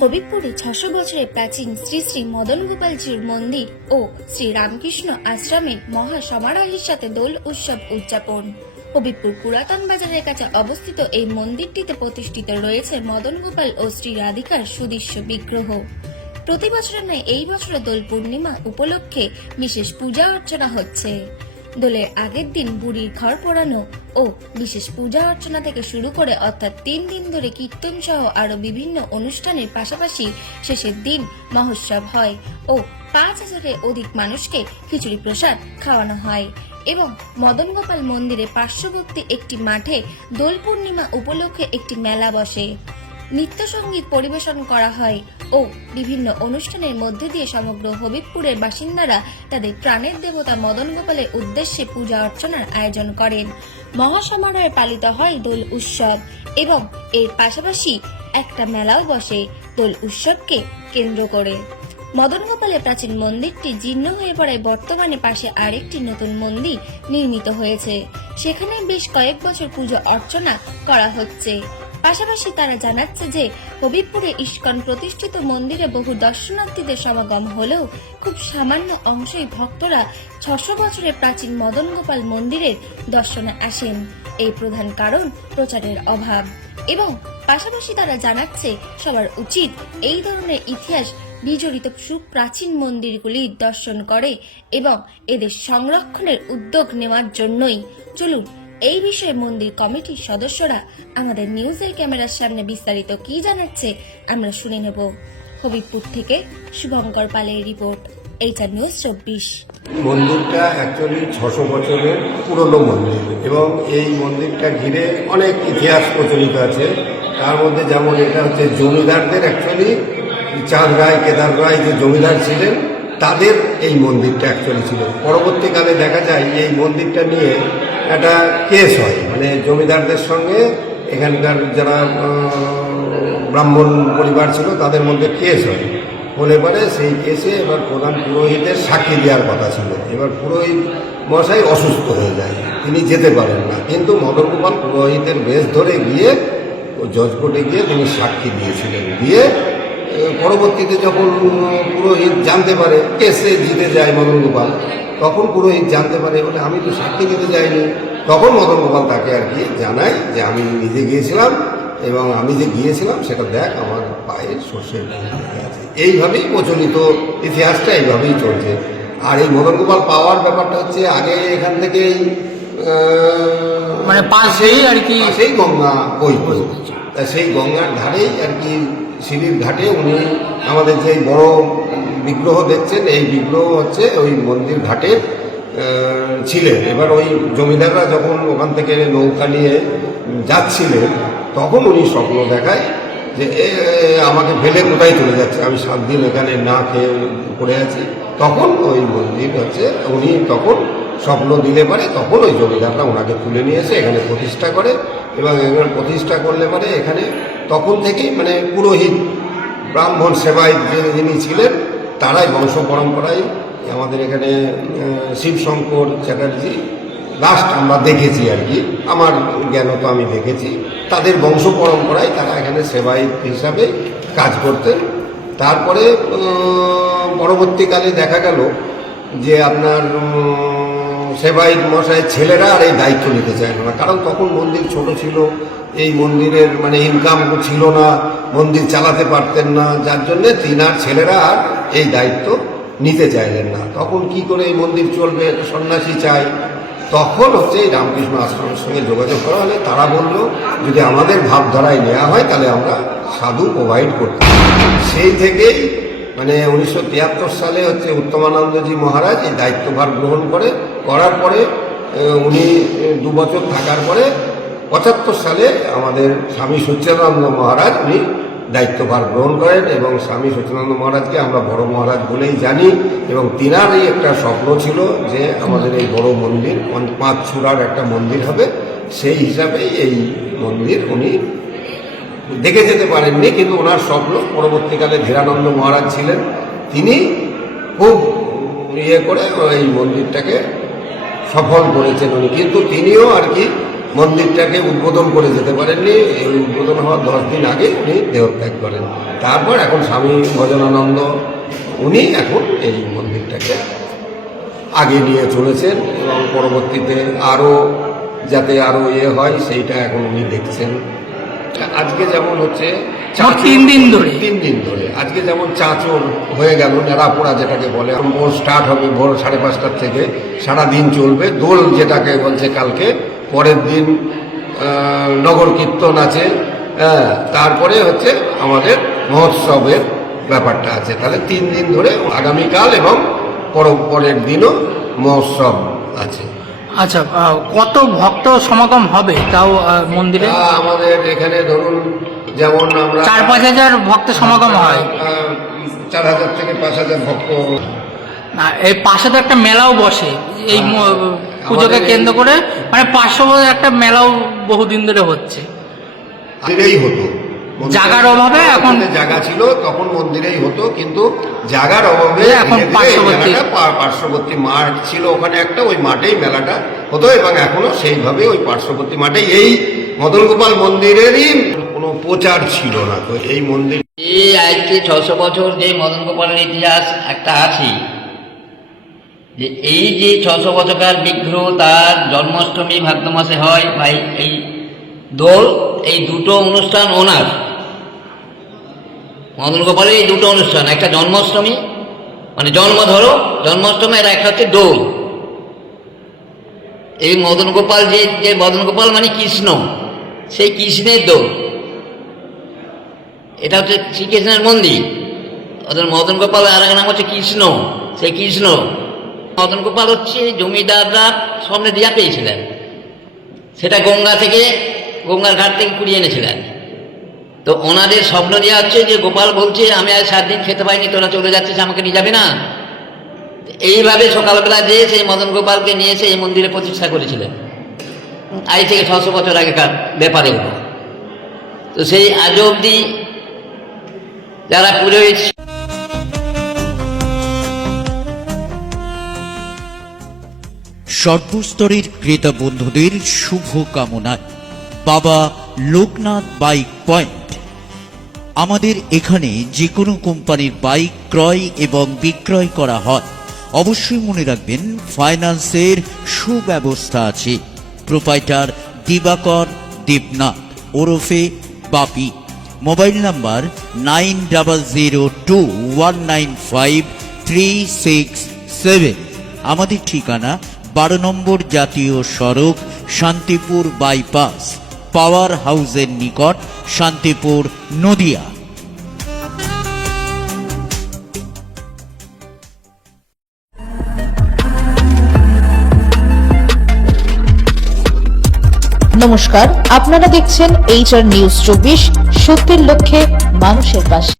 হবিবপুরে ৬০০ বছরের প্রাচীন শ্রী শ্রী মদন গোপালজির মন্দির ও শ্রী রামকৃষ্ণ আশ্রমের মহা সমারোহের সাথে দোল উৎসব উদযাপন। হবিবপুর পুরাতন বাজারের কাছে অবস্থিত এই মন্দিরটিতে প্রতিষ্ঠিত রয়েছে মদন গোপাল ও শ্রী রাধিকার সুদৃশ্য বিগ্রহ। প্রতি বছরের ন্যায় এই বছর দোল পূর্ণিমা উপলক্ষে বিশেষ পূজা অর্চনা হচ্ছে। দোলের আগের দিন বুড়ির ঘর পোড়ানো ও বিশেষ পূজা অর্চনা থেকে শুরু করে অর্থাৎ ৩ দিন ধরে কীর্তন সহ আরো বিভিন্ন অনুষ্ঠানের পাশাপাশি শেষের দিন মহোৎসব হয় ও ৫,০০০-এর অধিক মানুষকে খিচুড়ি প্রসাদ খাওয়ানো হয় এবং মদন গোপাল মন্দিরের পার্শ্ববর্তী একটি মাঠে দোল পূর্ণিমা উপলক্ষে একটি মেলা বসে। নৃত্য সঙ্গীত পরিবেশন করা হয় ও বিভিন্ন অনুষ্ঠানের মধ্যে দিয়ে সমগ্র হবিবপুরের বাসিন্দারা তাদের প্রাণের দেবতা মদন গোপালের উদ্দেশ্যে পূজা অর্চনার আয়োজন করেন। মহাসমারোহে পালিত হয় দোল উৎসব এবং এর পাশাপাশি একটা মেলাও বসে দোল উৎসবকে কেন্দ্র করে। মদন গোপালের প্রাচীন মন্দিরটি জীর্ণ হয়ে পড়ায় বর্তমানে পাশে আরেকটি নতুন মন্দির নির্মিত হয়েছে। সেখানে বেশ কয়েক বছর পুজো অর্চনা করা হচ্ছে। পাশাপাশি তারা জানাচ্ছে যে হবিবপুরে ইস্কন প্রতিষ্ঠিত মন্দিরে বহু দর্শনার্থীদের সমাগম হলেও খুব সামান্য অংশেই ভক্তরা ৬০০ বছরের প্রাচীন মদন গোপাল মন্দিরের দর্শনে আসেন। এই প্রধান কারণ প্রচারের অভাব এবং পাশাপাশি তারা জানাচ্ছে সবার উচিত এই ধরনের ইতিহাস বিজড়িত সুপ্রাচীন মন্দিরগুলি দর্শন করে এবং এদের সংরক্ষণের উদ্যোগ নেওয়ার জন্যই। চলুন এই বিষয়ে মন্দির কমিটির সদস্যরা আমাদের নিউজের ক্যামেরার সামনে বিস্তারিত কি জানাচ্ছে আমরা শুনে নেব। হবিবপুর থেকে শুভঙ্কর পালের রিপোর্ট, এইচআর নিউজ ২৪। মন্দিরটা অ্যাকচুয়ালি ৬০০ বছরের পুরনো মন্দির এবং এই মন্দিরটা ঘিরে অনেক ইতিহাস প্রচলিত আছে। তার মধ্যে যেমন এটা হচ্ছে জমিদারদের, অ্যাকচুয়ালি চাঁদ রায়, কেদার রায় যে জমিদার ছিলেন তাদের এই মন্দিরটা অ্যাকচুয়ালি ছিল। পরবর্তীকালে দেখা যায় এই মন্দিরটা নিয়ে একটা কেস হয়, মানে জমিদারদের সঙ্গে এখানকার যারা ব্রাহ্মণ পরিবার ছিল তাদের মধ্যে কেস হয়। হলে পরে সেই কেসে এবার প্রধান পুরোহিতের সাক্ষী দেওয়ার কথা ছিল। এবার পুরোহিত মশাই অসুস্থ হয়ে যায়, তিনি যেতে পারেন না, কিন্তু মদন গোপাল পুরোহিতের বেশ ধরে গিয়ে জজ কোর্টে গিয়ে তিনি সাক্ষী দিয়েছিলেন। দিয়ে পরবর্তীতে যখন পুরোহিত জানতে পারে, কেসে জিতে যায় মদন গোপাল, তখন পুরোহিত জানতে পারে বলে আমি তো সাক্ষী দিতে যাইনি। তখন মদন গোপাল তাকে আর কি জানায় যে আমি নিজে গিয়েছিলাম এবং আমি যে গিয়েছিলাম সেটা দেখ আমার পায়ে সর্ষের লেগে আছে। এইভাবেই প্রচলিত ইতিহাসটা এইভাবেই চলছে। আর এই মদন গোপাল পাওয়ার ব্যাপারটা হচ্ছে আগে এখান থেকেই মানে পাশেই আর কি সেই গঙ্গা বইত, তা সেই গঙ্গার ধারেই আর কি সিঁড়ির ঘাটে উনি আমাদের যে বড় বিগ্রহ দেখছেন এই বিগ্রহ হচ্ছে ওই মন্দির ঘাটে ছিলেন। এবার ওই জমিদাররা যখন ওখান থেকে নৌকা নিয়ে যাচ্ছিলেন তখন উনি স্বপ্ন দেখায় যে আমাকে ফেলে কোথায় চলে যাচ্ছে, আমি ৭ দিন এখানে না খেয়ে পড়ে আছি। তখন ওই মন্দির হচ্ছে উনি তখন স্বপ্ন দিলে পারে, তখন ওই জমিদাররা ওনাকে তুলে নিয়ে এসে এখানে প্রতিষ্ঠা করে এবং এখানে প্রতিষ্ঠা করলে পারে এখানে তখন থেকেই মানে পুরোহিত ব্রাহ্মণ সেবায় যিনি ছিলেন তারাই বংশ পরম্পরায় আমাদের এখানে শিবশঙ্কর চ্যাটার্জি লাস্ট আমরা দেখেছি আর কি, আমার জ্ঞানত আমি দেখেছি, তাদের বংশ পরম্পরায় তারা এখানে সেবায়িত হিসাবে কাজ করতেন। তারপরে পরবর্তীকালে দেখা গেল যে আপনার সেবায়িত মশাইয়ের ছেলেরা আর এই দায়িত্ব নিতে চাইল না, কারণ তখন মন্দির ছোট ছিল, এই মন্দিরের মানে ইনকাম ছিল না, মন্দির চালাতে পারতেন না, যার জন্যে তিনার ছেলেরা আর এই দায়িত্ব নিতে চাইলেন না। তখন কি করে এই মন্দির চলবে, সন্ন্যাসী চাই। তখন হচ্ছে এই রামকৃষ্ণ আশ্রমের সঙ্গে যোগাযোগ করা হলে তারা বলল যদি আমাদের ভাবধারায় নেওয়া হয় তাহলে আমরা সাধু প্রোভাইড করতে। সেই থেকেই মানে 1973 সালে হচ্ছে উত্তমানন্দজি মহারাজ এই দায়িত্বভার গ্রহণ করার পরে উনি 2 বছর থাকার পরে 75 সালে আমাদের স্বামী সচ্চিদানন্দ মহারাজ উনি দায়িত্বভার গ্রহণ করেন এবং স্বামী সচ্চিদানন্দ মহারাজকে আমরা বড় মহারাজ বলেই জানি। এবং তিনারই একটা স্বপ্ন ছিল যে আমাদের এই বড় মন্দির 5 চূড়ার একটা মন্দির হবে, সেই হিসাবেই এই মন্দির উনি দেখে যেতে পারেননি, কিন্তু ওনার স্বপ্ন পরবর্তীকালে ধীরানন্দ মহারাজ ছিলেন, তিনি খুব করে এই মন্দিরটাকে সফল করেছেন উনি, কিন্তু তিনিও আর কি মন্দিরটাকে উদ্বোধন করে যেতে পারেননি। এই উদ্বোধন হওয়ার 10 দিন আগে উনি দেহত্যাগ করেন। তারপর এখন স্বামী ভজনানন্দ উনি এখন এই মন্দিরটাকে আগে নিয়ে চলেছেন এবং পরবর্তীতে আরও যাতে আরও হয় সেইটা এখন উনি দেখছেন। আজকে যেমন হচ্ছে তিন দিন ধরে আজকে যেমন চাঁচর হয়ে গেল, নেড়াপোড়া যেটাকে বলে, ভোর স্টার্ট হবে ভোর 5:30 থেকে, সারা দিন চলবে। দোল যেটাকে বলছে কালকে, পরের দিন নগর কীর্তন আছে, তারপরে হচ্ছে আমাদের মহোৎসবের ব্যাপারটা আছে। তাহলে 3 দিন ধরে আগামীকাল এবং পরের দিনও মহোৎসব আছে। আচ্ছা, কত ভক্ত সমাগম হবে তাও মন্দিরে? আমাদের এখানে ধরুন যেমন আমরা 4-5 হাজার ভক্ত সমাগম হয়। 4000 থেকে 5000 ভক্ত। না, এই পাশে তো একটা মেলাও বসে এই পুজোকে কেন্দ্র করে, মানে 500 একটা মেলাও বহুদিন ধরে হচ্ছে। মন্দিরেই হতো, জায়গার অভাবে এখন জায়গা ছিল তখন মন্দিরেই হতো, কিন্তু জায়গার অভাবে এখন পার্শ্ববর্তী মাঠ ছিল ওখানে একটা, ওই মাঠেই মেলাটা হতো এবং এখনো সেইভাবে ওই পার্শ্ববর্তী মাঠে এই মদন গোপাল মন্দিরেরই কোনো প্রচার ছিল না। তো এই মন্দির এই আজকে 600 বছর যে মদন গোপালের ইতিহাস একটা আছে, যে এই যে 600 বছরকার বিগ্রহ তার জন্মাষ্টমী ভাদ্র মাসে হয়, ভাই এই দোল, এই দুটো অনুষ্ঠান ওনার মদন গোপালের এই দুটো অনুষ্ঠান, একটা জন্মাষ্টমী মানে জন্ম ধরো জন্মাষ্টমী, আর একটা হচ্ছে দোল। এই মদন গোপাল যে মদন গোপাল মানে কৃষ্ণ, সেই কৃষ্ণের দোল। এটা হচ্ছে শ্রীকৃষ্ণের মন্দির। ওদের মদন গোপাল আর এক নাম হচ্ছে কৃষ্ণ, সেই কৃষ্ণ। মদন গোপাল হচ্ছে জমিদাররা স্বপ্নে দিয়া পেয়েছিলেন, সেটা গঙ্গার ঘাট থেকে কুড়িয়ে এনেছিলেন। তো ওনাদের স্বপ্ন দেওয়া হচ্ছে যে গোপাল বলছে আমি আজ 7 দিন খেতে পাইনি, তোরা চলে যাচ্ছিস, আমাকে নিয়ে যাবে না। এইভাবে সকালবেলা যেয়ে সেই মদন গোপালকে নিয়ে এসে এই মন্দিরে প্রতিষ্ঠা করেছিলেন। আজ থেকে 600 বছর আগেকার ব্যাপারে হলো। তো সেই আজ অবধি যারা পুরোহিত সর্বস্তরের ক্রেতা বন্ধুদের শুভ কামনায় বাবা লোকনাথ বাইক পয়েন্ট। আমাদের এখানে যে কোনো কোম্পানির বাইক ক্রয় এবং বিক্রয় করা হয়। অবশ্যই মনে রাখবেন ফাইন্যান্সের সুব্যবস্থা আছে। প্রোপাইটার দিবাকর দেবনাথ ওরফে বাপি। Mobile number 9002195367। আমাদের ঠিকানা 12 নম্বর জাতীয় সড়ক, শান্তিপুর বাইপাস, পাওয়ার হাউসের নিকট, শান্তিপুর, নদিয়া। নমস্কার, আপনারা দেখছেন HR নিউজ 24, সত্যের লক্ষ্যে মানুষের পাশে।